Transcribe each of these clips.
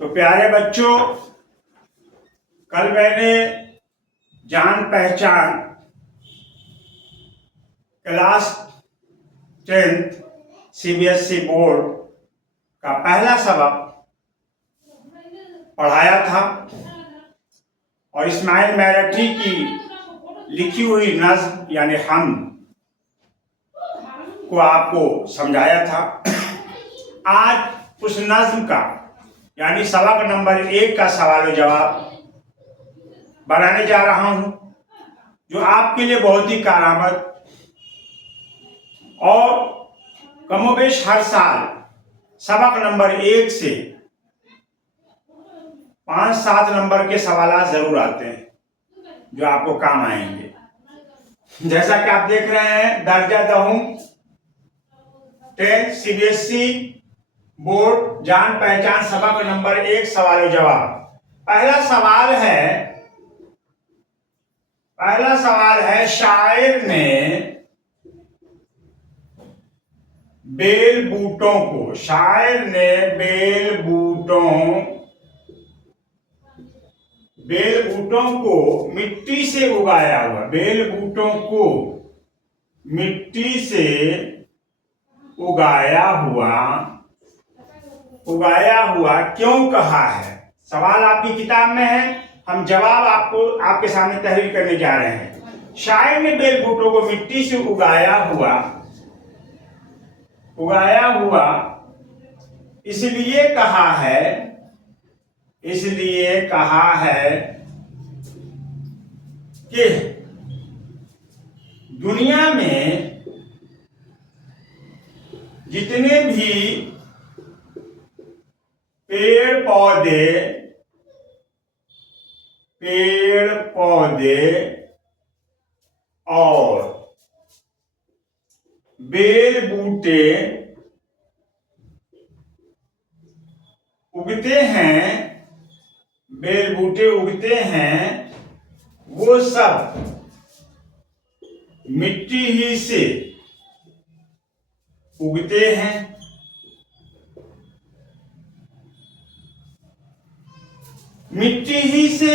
तो प्यारे बच्चों, कल मैंने जान पहचान क्लास 10th सीबीएसई बोर्ड का पहला सबक पढ़ाया था और इस्माइल मैराठी की लिखी हुई नज्म यानी हम को आपको समझाया था। आज उस नज्म का यानी सबक नंबर 1 का सवाल जवाब बनाने जा रहा हूं, जो आपके लिए बहुत ही कारगर और कमोबेश हर साल सबक नंबर 1 से 5-7 नंबर के सवाल जरूर आते हैं जो आपको काम आएंगे। जैसा कि आप देख रहे हैं, दर्जा दहूं 10th सीबीएसई बोर्ड जान पहचान सबक नंबर 1 सवाल जवाब। पहला सवाल है शायर ने बेल बूटों को मिट्टी से उगाया हुआ, बेल बूटों को मिट्टी से उगाया हुआ क्यों कहा है। सवाल आपकी किताब में है, हम जवाब आपके सामने तहरीर करने जा रहे हैं। शायर ने बेल बूटों को मिट्टी से उगाया हुआ इसलिए कहा है कि दुनिया में जितने भी पेड़ पौधे और बेल बूटे उगते हैं वो सब मिट्टी ही से उगते हैं। मिट्टी ही से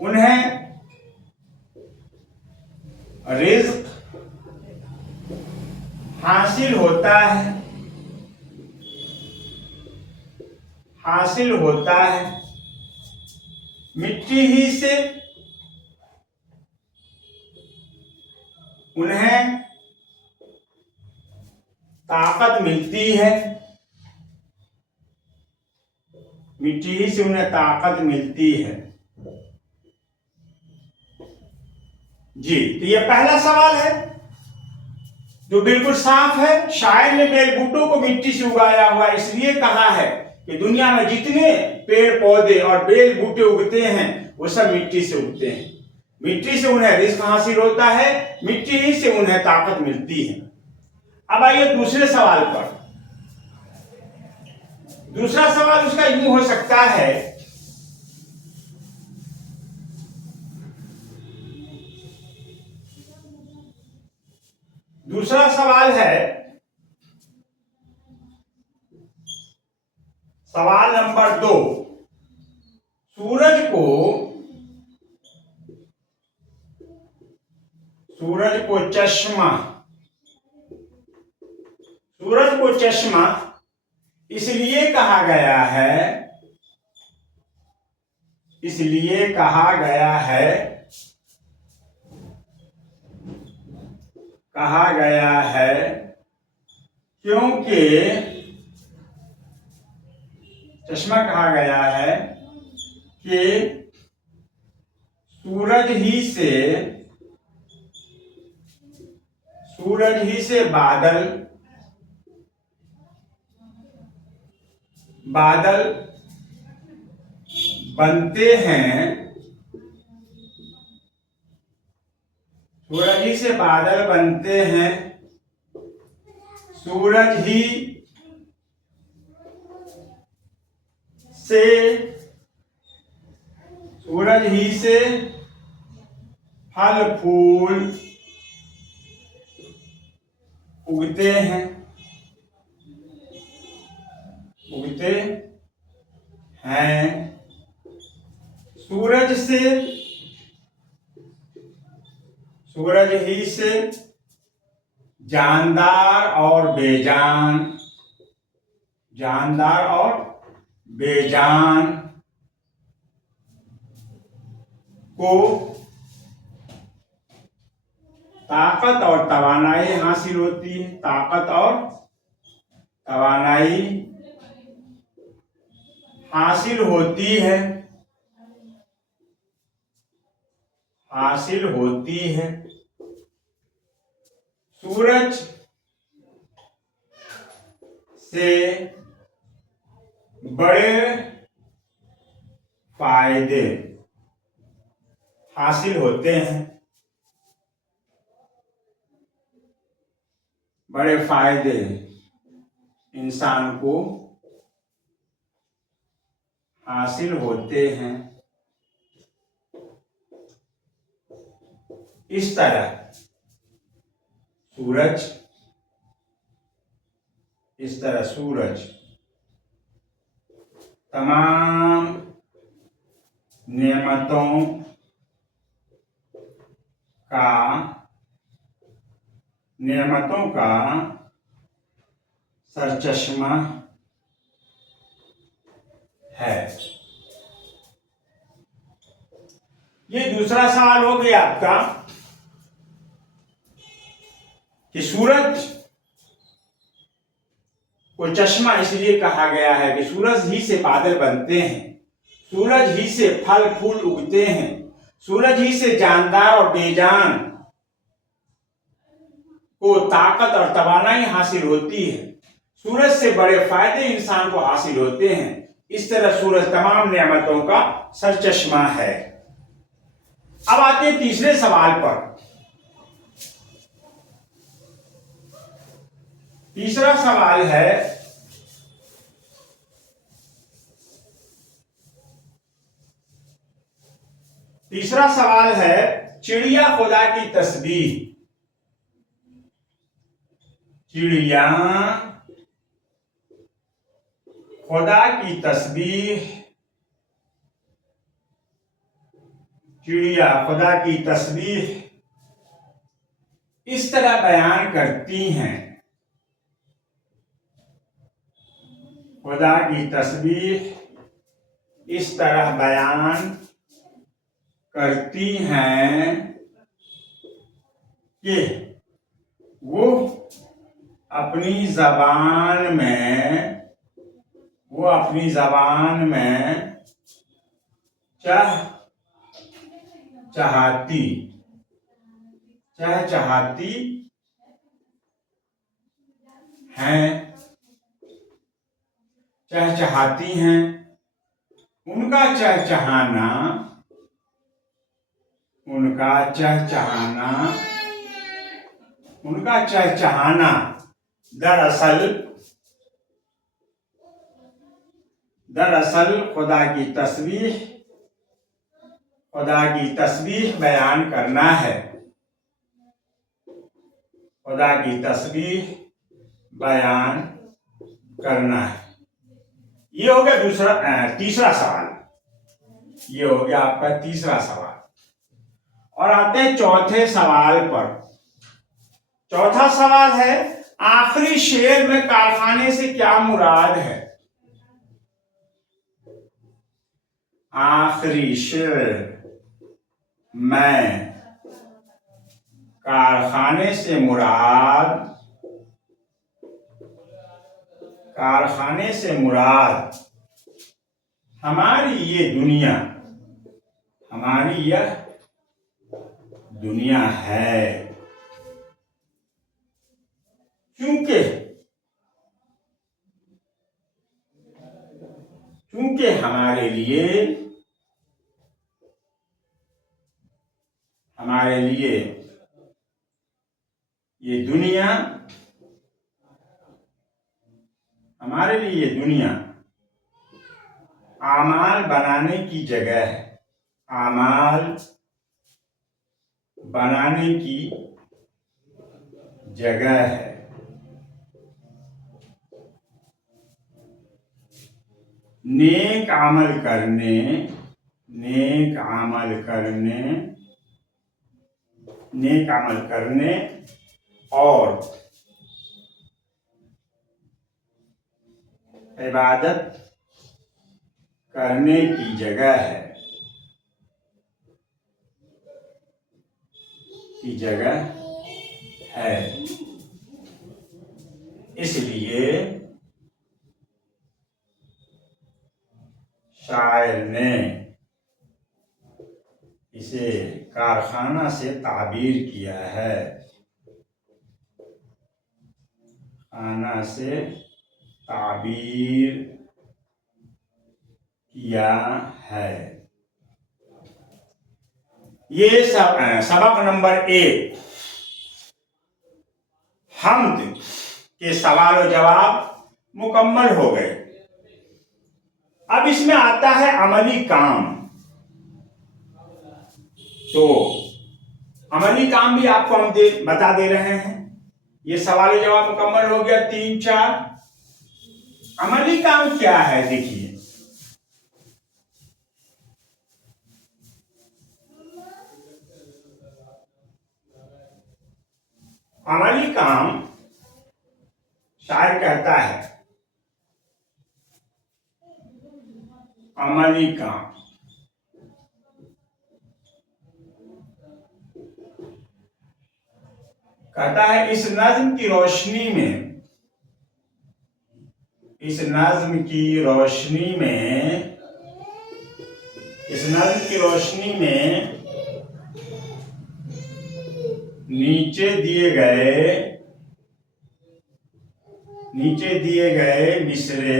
उन्हें रिज़्क हासिल होता है। मिट्टी ही से उन्हें ताकत मिलती है। जी, तो यह पहला सवाल है जो बिल्कुल साफ है। शायर ने बेल बूटों को मिट्टी से उगाया हुआ इसलिए कहा है कि दुनिया में जितने पेड़ पौधे और बेल बूटे उगते हैं वो सब मिट्टी से उगते हैं। मिट्टी से उन्हें रिज़्क हासिल होता है, मिट्टी ही से उन्हें ताकत मिलती है। अब आइए दूसरे सवाल पर। दूसरा सवाल उसका यूं हो सकता है, दूसरा सवाल है सवाल नंबर 2। सूरज को चश्मा इसलिए कहा गया है क्योंकि चश्मा कहा गया है कि सूरज ही से बादल बनते हैं। सूरज ही से बादल बनते हैं। सूरज ही से फल फूल उगते हैं। उगते हैं। सूरज ही से जानदार और बेजान को ताकत और तवानाई हासिल होती है। ताकत और तवानाई हासिल होती है। सूरज से बड़े फायदे हासिल होते हैं। बड़े फायदे इंसान को हासिल होते हैं। इस तरह सूरज तमाम नेमतों का सरचश्मा है। ये दूसरा सवाल हो गया आपका कि सूरज को चश्मा इसलिए कहा गया है कि सूरज ही से बादल बनते हैं, सूरज ही से फल फूल उगते हैं, सूरज ही से जानदार और बेजान को ताकत और तवानाई हासिल होती है। सूरज से बड़े फायदे इंसान को हासिल होते हैं। इस तरह सूरज तमाम नेमतों का सरचश्मा है। अब आते हैं तीसरे सवाल पर। तीसरा सवाल है चिड़िया खुदा की तस्बीह। चिड़िया खुदा की तस्बीह इस तरह बयान करती हैं। खुदा की तस्बीह इस तरह बयान करती हैं कि वो अपनी जबान में चहचहाती हैं। उनका चहचहाना दरअसल खुदा की तस्बीह बयान करना है। खुदा की तस्बीह बयान करना है। ये हो गया तीसरा सवाल। ये हो गया आपका तीसरा सवाल। और आते हैं चौथे सवाल पर। चौथा सवाल है आखिरी शेर में कारखाने से क्या मुराद है। आखिरी शेर में कारखाने से मुराद हमारी यह दुनिया है। क्योंकि हमारे लिए ये दुनिया आमाल बनाने की जगह है। नेक अमल करने, नेक अमल करने, नेक अमल करने और इबादत करने की जगह है, की जगह है। इसलिए शायर ने इसे कारखाना से ताबीर किया है, खाना से ताबीर किया है। ये सबक नंबर 1 हम्द के सवाल और जवाब मुकम्मल हो गए। अब इसमें आता है अमली काम। तो अमली काम भी आपको हम बता दे रहे हैं। ये सवाल जवाब मुकम्मल हो गया 3-4। अमली काम क्या है देखिए। अमली काम शायर कहता है, अमली काम कहता है इस नज्म की रोशनी में, इस नज्म की रोशनी में, इस नज्म की रोशनी में नीचे दिए गए मिसरे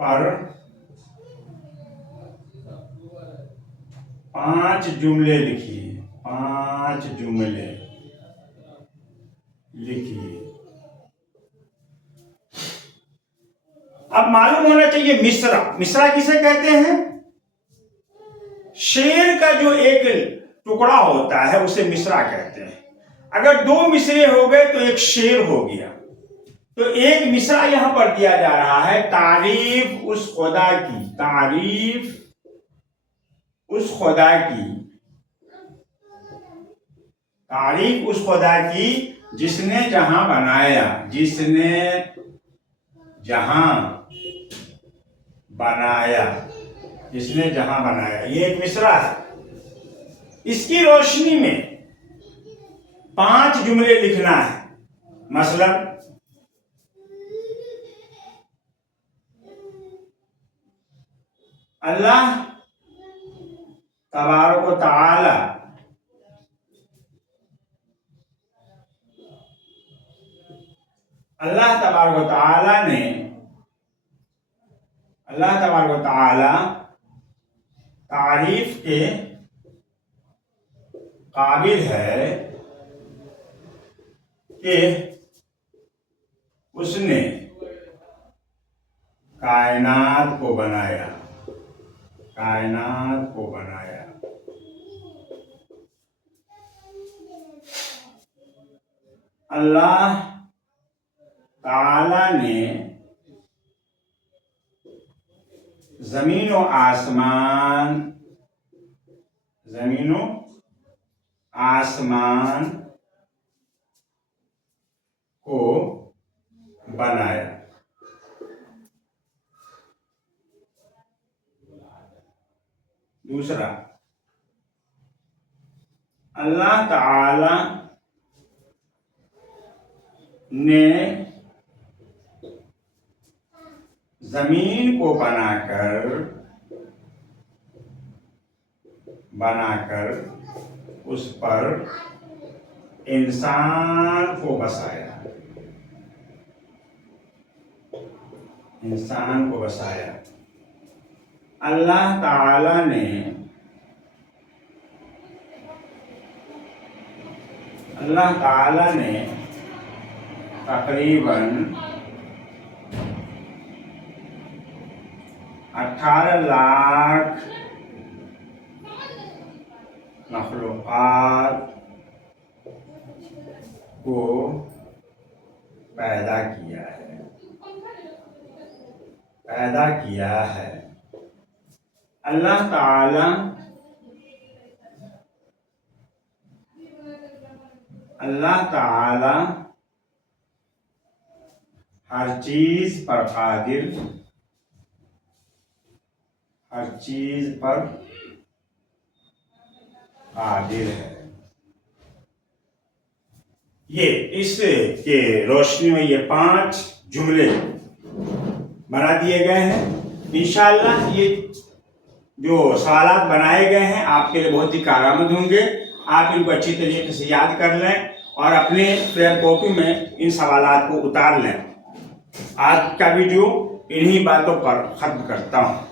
पर 5 जुमले लिखिए, 5 जुमले लिखिए। अब मालूम होना चाहिए मिसरा, मिसरा किसे कहते हैं? शेर का जो एक टुकड़ा होता है उसे मिसरा कहते हैं। अगर 2 मिसरे हो गए तो एक शेर हो गया। तो एक मिसरा यहां पर दिया जा रहा है, तारीफ उस खुदा की, तारीफ उस खुदा की, तारीफ उस खुदा की जिसने जहां बनाया, जिसने जहां बनाया, जिसने जहां बनाया। ये एक मिसरा है। इसकी रोशनी में 5 जुमले लिखना है। मसलन अल्लाह तबारक व तआला अल्लाह तबारक व तआला ने, अल्लाह तबारक व तआला तारीफ के काबिल है कि उसने कायनात को बनाया, कायनात को बनाया। अल्लाह ताला ने जमीन और आसमान, जमीन और आसमान को बनाया। दूसरा, अल्लाह ताला ने जमीन को बनाकर उस पर इंसान को बसाया, इंसान को बसाया। अल्लाह ताला ने तकरीबन 18 लाख मखलूक़ात को पैदा किया है। पैदा किया है। अल्लाह ताला हर चीज पर कादिर, हर चीज पर कादिर है। ये इसके रोशनी में ये 5 जुमले बना दिए गए हैं। इंशाअल्लाह ये जो सवालात बनाए गए हैं आपके लिए बहुत ही कारआमद होंगे। आप इनको अच्छी तरीके से याद कर लें और अपने प्रेयर कॉपी में इन सवालात को उतार लें। आज का वीडियो इन्हीं बातों पर खत्म करता हूँ।